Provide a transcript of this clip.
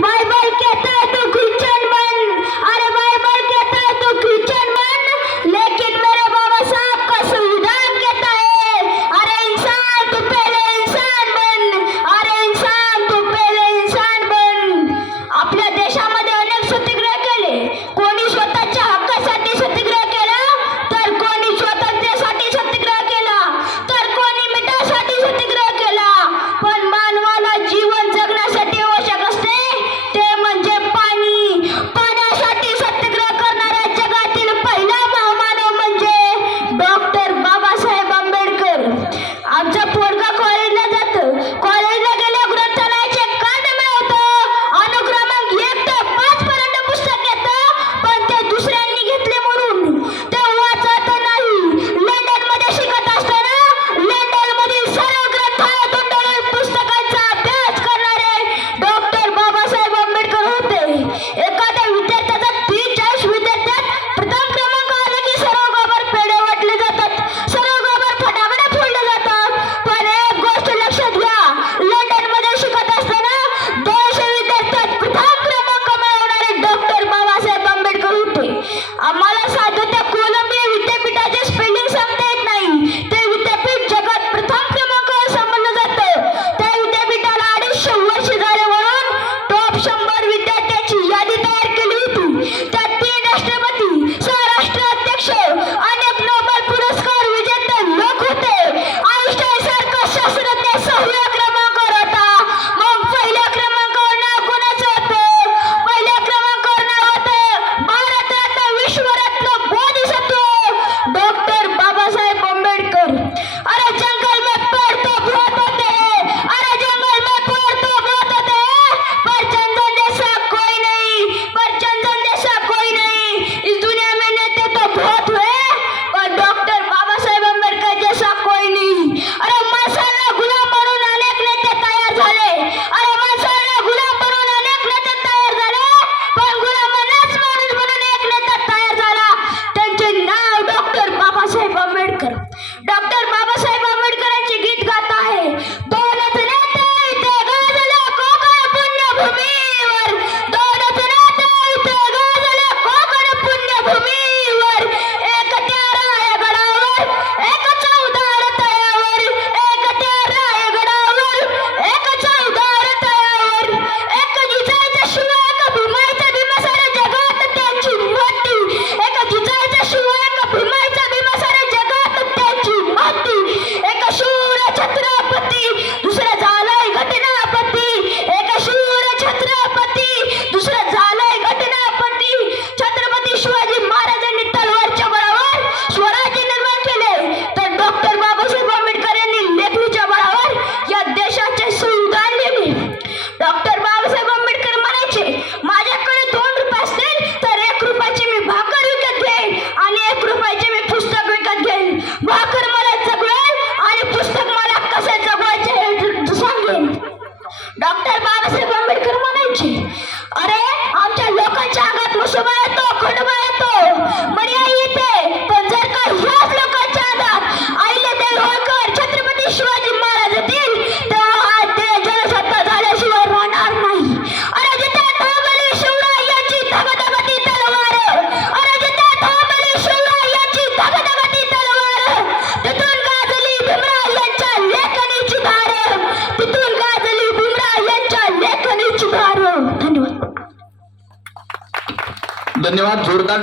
My wife get it. you. do धन्यवाद जोरदार